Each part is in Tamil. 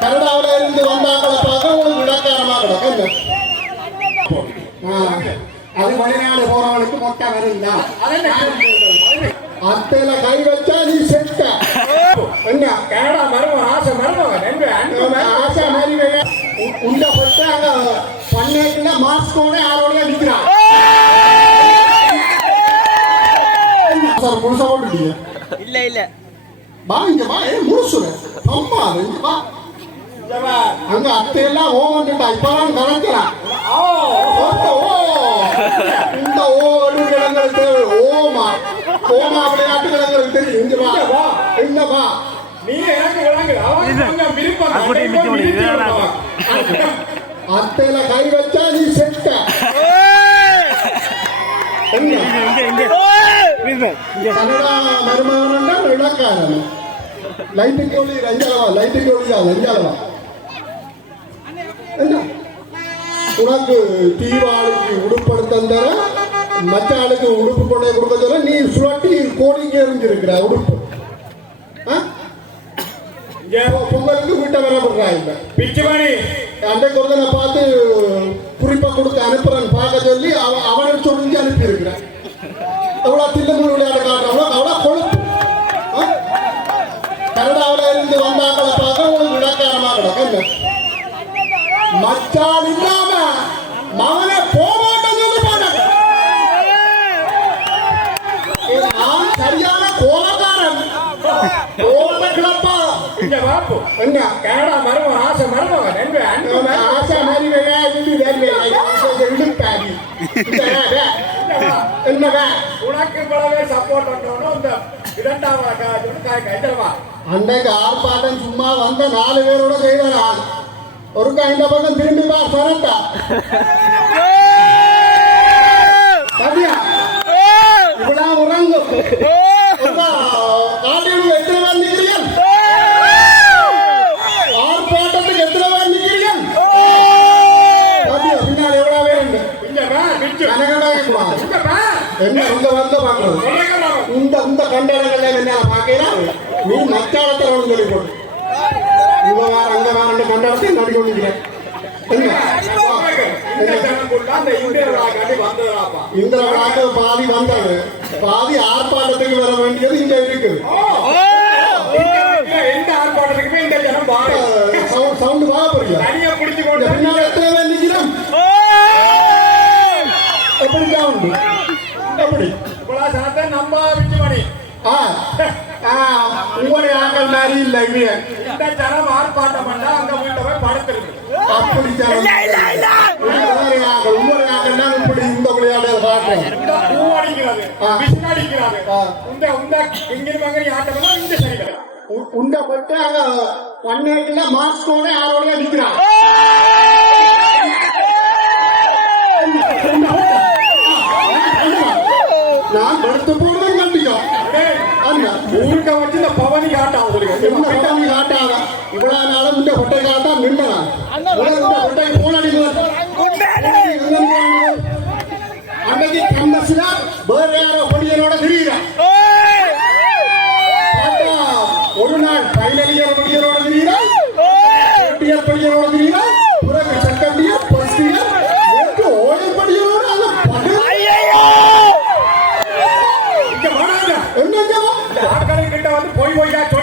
கனடாவில இருந்து வந்தாங்கள பார்க்க உங்களுக்கு இலக்காரமா கிடக்கும் அது வெளிநாடு போறவனுக்கு மொட்டை வருந்தா அத்தையில கை வச்சா நீ செத்த என்ன கனடா மருமகன் ஆசை மருமகன் மருமகன். ஆசா. உ- உள்ள போட்டு அங்க பண்ணைக்குள்ள மாஸ்கோட யாரோட நிக்கிறான் சார் முழுசா போட்டுட்டீங்க இல்ல இல்ல வா இங்க வா ஏ முழுசுல அம்மா இங்க வா அங்க அத்தையெல்லாம் இப்பதான் ஓ, ஓட்ட ஓ. இந்த ஓடு கிழங்கு தேவை. ஓமா ஓமா விளையாட்டு கிழங்கு தெரியும் இங்க வா. இங்க வா. நீ எனக்கு விளங்குது. அவன் விருப்பம். அத்தையில கை வச்சா நீ செத்த. மருமகன் இலக்காரன் லைட்டுக்கு ஒளி அஞ்சலவா லைட்டுக்கு ஒளி அஞ்சலவா என்ன உனக்கு தீவாளுக்கு உடுப்படுத்த தர மற்ற ஆளுக்கு உடுப்பு கொண்டே கொடுக்க சொல்ல நீ சுழட்டி கோடிக்கு எறிஞ்சிருக்கிற உடுப்பு. பொங்கலுக்கு வீட்டை வர விடுறாங்க பிச்சுமணி. அன்றைக்கு ஒருத்தனை பார்த்து குறிப்பா கொடுத்து அனுப்புறேன் பார்க்க சொல்லி கோல கிளப்பா இங்க வாப்பு. என்ன? கனடா மருமகன் ஆசை மருமகன் என்று அன்பு. ஆசா மாதிரி வேணா இது வேறு இடுப்பாடி என்னவா உனக்கு இவ்வளவே support பண்றவனும் இந்த இரண்டாவது காலத்தோட கை- கைத்தலமா. அன்றைக்கு ஆர்ப்பாட்டம் சும்மா வந்த நாலு பேரோட செய்தார் ஒரு இந்த பக்கம் திரும்பி பா சொரட்டா சதியா இவ்வளவு உறங்கும். காட்டில் எத்தனை பேர் நிக்கிறீர்கள் ஆர்ப்பாட்டத்துக்கு எத்தனை பேர் நிக்கிறீர்கள் சதியா பின்னால் எவ்வளவு பேர் உண்டு. என்ன இங்க வந்து பாக்குறது இந்த இந்த கண்டனங்கள்ல என்ன பாக்கலாம் நீ மச்சாளத்தரவன் சொல்லி போட்டு இங்க அங்க ரெண்டு கண்டனத்தை நடி கொண்டிருக்கிறேன் என்ன? இந்த ஜனங்குள்ள அந்த இந்திய விழாக்காண்டி வந்ததுடாப்பா. இந்த விழாக்கு பாதி வந்தது. பாதி ஆர்ப்பாட்டத்துக்கு வர வேண்டியது இங்க இருக்குது. இங்க எந்த ஆர்ப்பாட்டத்துக்குமே இந்த ஜனம். சவுண்ட் வா புரியா தனியா பிடிச்சு கொண்டு பின்னால எத்தனை பேர் நிக்கிறோம்? எப்படி சவுண்ட் எப்படி? சனத்தை நம்ப பிச்சுமணி. ஆ. ஆ உங்களுடைய ஆக்கள் மாதிரி இல்லை இந்த ஜனம் ஆர்ப்பாட்டம் பண்ணா அங்க வீட்டை போய் படுத்திருக்கு அப்படி உங்களுடைய விளையாட காட்டுறேன் இந்த பூ அடிக்கிறது ஆ. விசில் அடிக்கிறது ஆ. இந்த சைடு உண்டை போட்டு அங்க பண்ணைக்குள்ள மாஸ்கோட யாரோட நிக்கிறான் நான் படுத்து போடுறேன் கண்டிக்கோ அண்ணா. ஊருக்க வச்சு இந்த பவனி காட்டம் அவங்களுக்கு என்ன கொட்டாமி காட்டாத. இவ்வளவு நாளும் இந்த கொட்டை காட்டா இந்த கொட்டை போனடி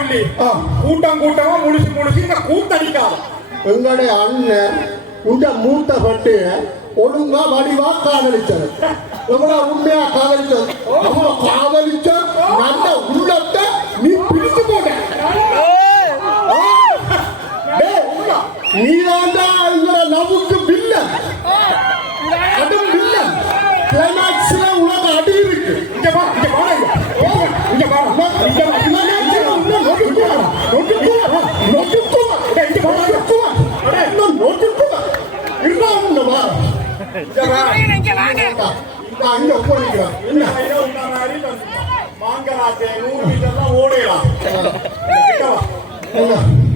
சொல்லி ஆ கூட்டம் கூட்டமா முழுசு முழுசு இந்த கூத்தடிக்காத. எங்களுடைய அண்ணன் உண்ட மூத்த பட்டு ஒழுங்கா வடிவா காதலிச்சது. எவ்வளவு உண்மையா காதலிச்சது. அவ்வளவு காதலிச்ச நல்ல உள்ளத்தை நீ பிடிச்சு போட்ட. நீதாண்டா எங்களோட லவ்வுக்கு வில்லன். கடும் வில்லன் கிளைமாக்ஸ்ல உனக்கு அடி இருக்கு இங்க வா இங்க வா இங்க வா இங்க வா இங்க வா இங்க வா ஐயோ, உன்ன மாதிரி இந்த மாங்கலாத்தே நூறு மீட்டர்லாம் ஓடிடலாம் இங்க வா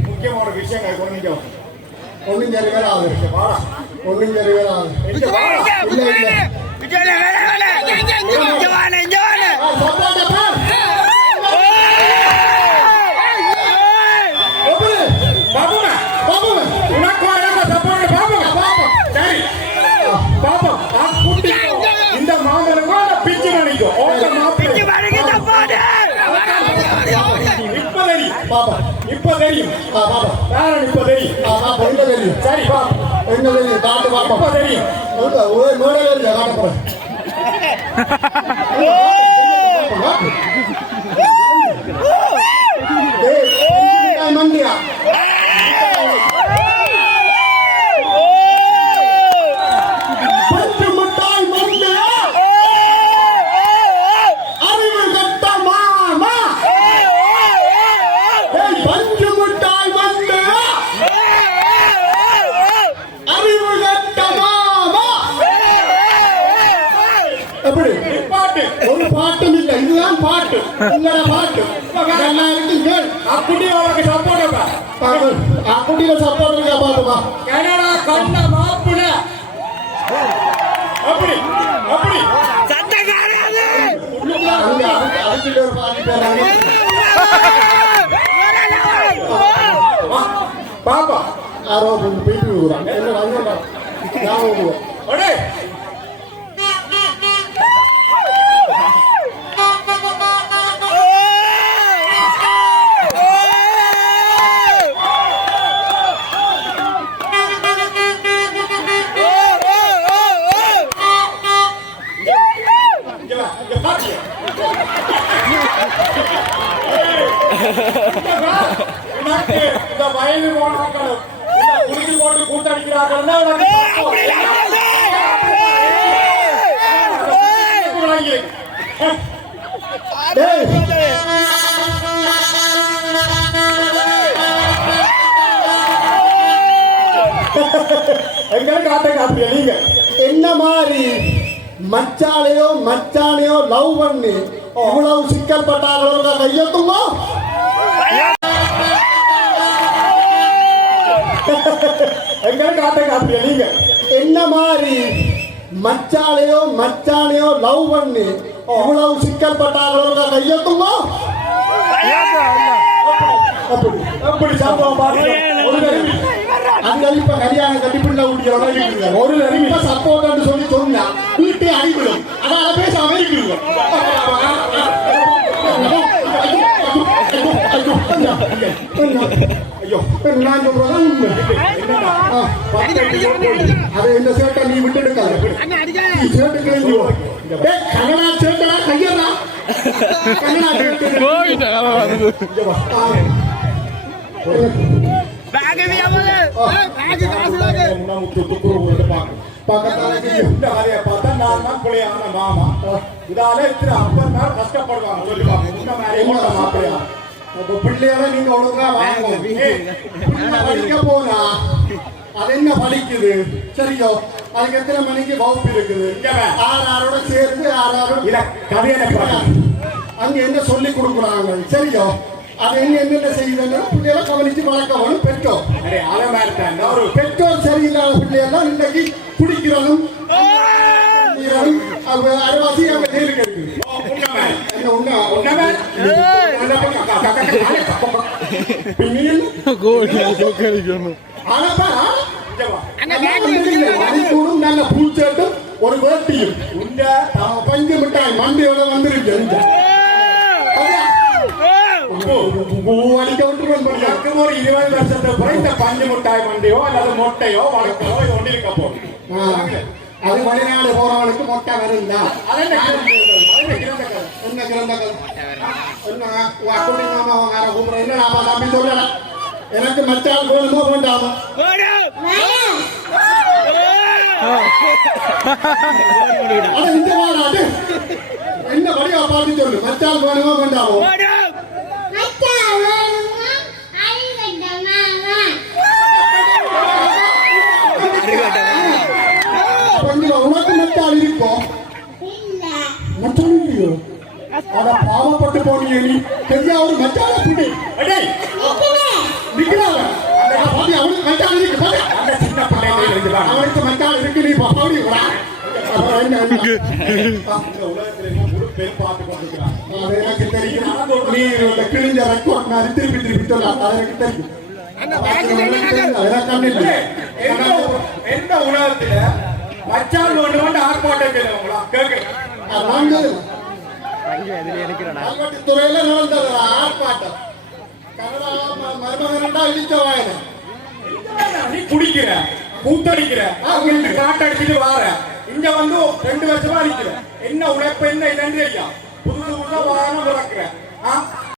முக்கியமான விஷயங்கள் கொஞ்சம் ஒன்னும் சரி வராது வாடா ஒன்னும் சரி வராது இங்க ஆ, பாப்பா. வேற இப்ப தெரியும் எங்க தெரியும்? சரி பா எங்க தெரியும்? காட்டு பாப்பா. இப்ப தெரியும்? ஒரே மேடையில தெரியும், காட்ட போறேன். மண்டியா? பஞ்சு மிட்டாய் மண்டியா? அறிவு கட்ட மாமா ஏய், பஞ்சு மிட்டாய் மண்டியா? அறிவு கட்ட மாமா எப்படி பாட்டு. ஒரு பாட்டும் இல்லை. இதுதான் பாட்டு. உங்களோட பாட்டு. நல்லா இருக்கு. கேள் அப்படி அவருக்கு சப்போர்ட் அப்படியில சப்போர்ட் இருக்கா பாட்டுமா கனடா கண்ண மாப்பிள அப்படி அப்படி. சட்டக்காரது அங்க அதுக்கு- அதுக்கு ஒரு பாட்டு பேராங்க பாப்பா. யாரோ போயிட்டு விடுறாங்க என்ன அங்கே ஞாபகம் எங்களுக்கு ஆட்ட காப்பியா நீங்க? என்ன மாதிரி மச்சாலையோ மச்சானையோ லவ் பண்ணி இவ்வளவு சிக்கல் பட்டாங்களோ கையெழுத்துமா எங்களுக்கு ஆட்ட காப்பியா நீங்க? என்ன மாதிரி மச்சாலையோ மச்சானையோ லவ் பண்ணி இவ்வளவு சிக்கல் பட்டாங்களோ கையெழுத்துமா அப்படி எப்படி சம்பவம் பாருங்க அங்க இப்ப கல்யாணம் கட்டி பிள்ளை இருக்கிறாங்க ஒரு இப்ப சப்போர்ட் சொல்லி சொன்னா வீட்டை அடிவிடும் அதால பேசாம இருக்கிறீங்க ஐயோ நான் சொல்றதா உண்மை ஆ, அதை இந்த சேட்டை நீ விட்டு எடுக்காத நீ சேட்டு கிளம்பி வா. டேய், கன்னடா சேட்டடா கையடா கன்னடா சேட்டு இங்க வா. ஆ. பக்கத்தால பார்த்தா நான் தான் பிள்ளையான மாமா இதால இத்தனை அப்பன் மேல கஷ்டப்படுவாங்க சொல்லுவாங்க இந்த மாப்பிள்ளையா நீங்க ஒழுங்கா வாங்க படிக்க போனா அது என்ன படிக்குது சரியோ அதுக்கு எத்தனை மணிக்கு வகுப்பு இருக்குது ஆறு ஆரோட சேர்த்து ஆறு ஆறோட இத அங்க என்ன சொல்லி கொடுக்குறாங்க சரியோ அது என்ன என்ன செய்யுதுன்னு பிள்ளைகளை கவனிச்சு வளர்க்கணும் பெற்றோர் அடே அலை மாதிரி தான் ஒரு பெற்றோர் சரியில்லாத பிள்ளையெல்லாம் இன்னைக்கு குடிக்கிறதும் குடிக்கிறதும், அது அரைவாசி அங்க ஜெயிலுக்கு இருக்குது உண்மை மாதிரி. என்ன உண்மை உண்மை மாதிரி. அந்த பக்கம் கா- கா- கா- காலை பக்கம். பின்னியில் மணிக்கூடும் நல்ல பூச்சேட்டும் ஒரு வேட்டியும். உண்ட அவன் பஞ்சு மிட்டாய் மண்டியோட வந்திருக்கு. இந்த. ஒரு இருபது வருஷத்துக்கு இந்த பஞ்சு முட்டாய் மண்டியோ அல்லது மொட்டையோ வழக்கோ இது ஒன்று இருக்க போகுது அது வெளிநாடு போறவனுக்கு மொட்டை வருந்தா அது என்ன கிரந்த என்ன கதை? என்ன நாம தம்பி சொல்லல எனக்கு மச்சான் வேணுமோ வேண்டாமா? இந்த மாநாடு என்ன வழியா பார்த்து சொல்லு? மச்சான் வேணுமோ வேண்டாமோ? உனக்கு மச்சான் இல்ல மச்சான் இல்லையோ அட பாவப்பட்டு போனீங்க நீ. தெரியா ஒரு மச்சான பிடி. அடேய், நிக்கிறேன் நிக்கிறாங்க பாதி அவனுக்கு மச்சான் இருக்கு பாரு. அந்த சின்ன பிள்ளைங்க இருந்து வா. அவனுக்கு மச்சான் இருக்கு நீ பாடி வரா அப்புறம் என்ன, என்ன? ஆ, இந்த உலகத்துல என்ன முழு பேர் பார்த்து கொண்டிருக்கிறான் அது எனக்கு தெரியும் நீ கிழிஞ்ச ரெக்கார்ட் மாதிரி திருப்பி திருப்பி சொல்ல எனக்கு தெரியும் எனக்கு கண்ணு இல்லை. ஒன்று வந்து ஆர்ப்பாட்டம் கேட்கிறேன் நடந்தது ஆர்ப்பாட்டம் நீ கூத்தடிக்கிற அங்கிருந்து காட்டடிச்சிட்டு வார. இங்க வந்து ரெண்டு வருஷமா அடிக்கிற என்ன உழைப்பு என்ன இல்லைன்னு ஐயா? புதுசு புதுசா வாகனம் பிறக்கிற ஆ?